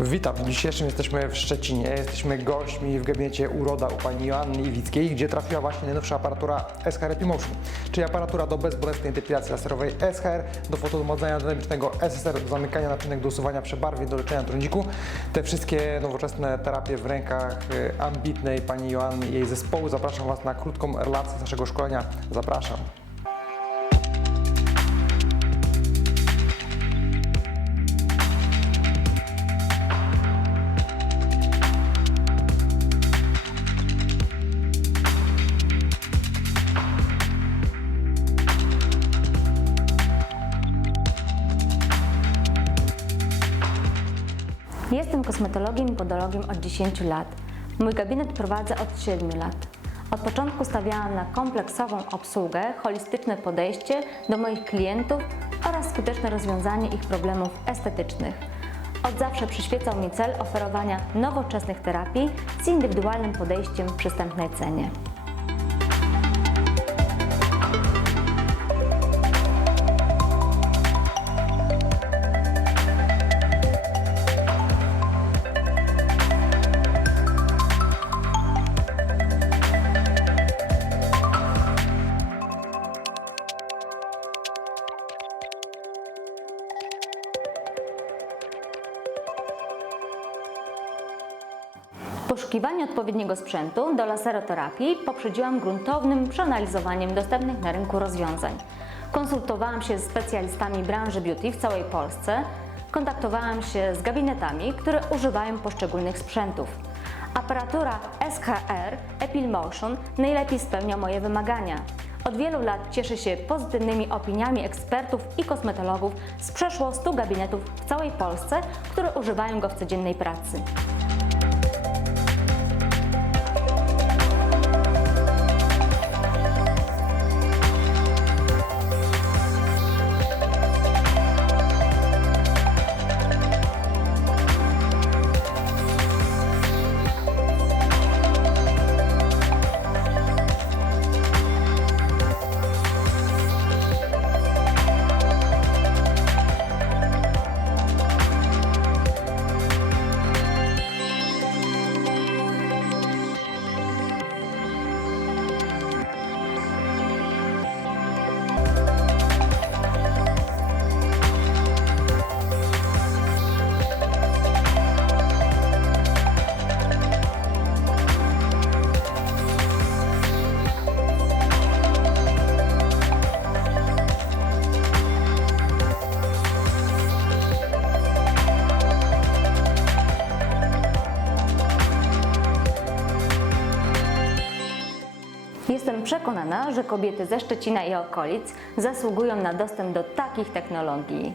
Witam. W dzisiejszym jesteśmy w Szczecinie. Jesteśmy gośćmi w gabinecie Uroda u pani Joanny Iwickiej, gdzie trafiła właśnie najnowsza aparatura SHR Epimotion, czyli aparatura do bezbolesnej depilacji laserowej SHR, do fotodomodzenia dynamicznego SSR, do zamykania naczynek, do usuwania przebarwień, do leczenia trądziku. Te wszystkie nowoczesne terapie w rękach y, ambitnej pani Joanny i jej zespołu. Zapraszam Was na krótką relację z naszego szkolenia. Zapraszam. Jestem kosmetologiem i podologiem od 10 lat. Mój gabinet prowadzę od 7 lat. Od początku stawiałam na kompleksową obsługę, holistyczne podejście do moich klientów oraz skuteczne rozwiązanie ich problemów estetycznych. Od zawsze przyświecał mi cel oferowania nowoczesnych terapii z indywidualnym podejściem w przystępnej cenie. W poszukiwaniu odpowiedniego sprzętu do laseroterapii poprzedziłam gruntownym przeanalizowaniem dostępnych na rynku rozwiązań. Konsultowałam się z specjalistami branży beauty w całej Polsce, kontaktowałam się z gabinetami, które używają poszczególnych sprzętów. Aparatura SHR Epil Motion najlepiej spełnia moje wymagania. Od wielu lat cieszy się pozytywnymi opiniami ekspertów i kosmetologów z przeszło 100 gabinetów w całej Polsce, które używają go w codziennej pracy. Jestem przekonana, że kobiety ze Szczecina i okolic zasługują na dostęp do takich technologii.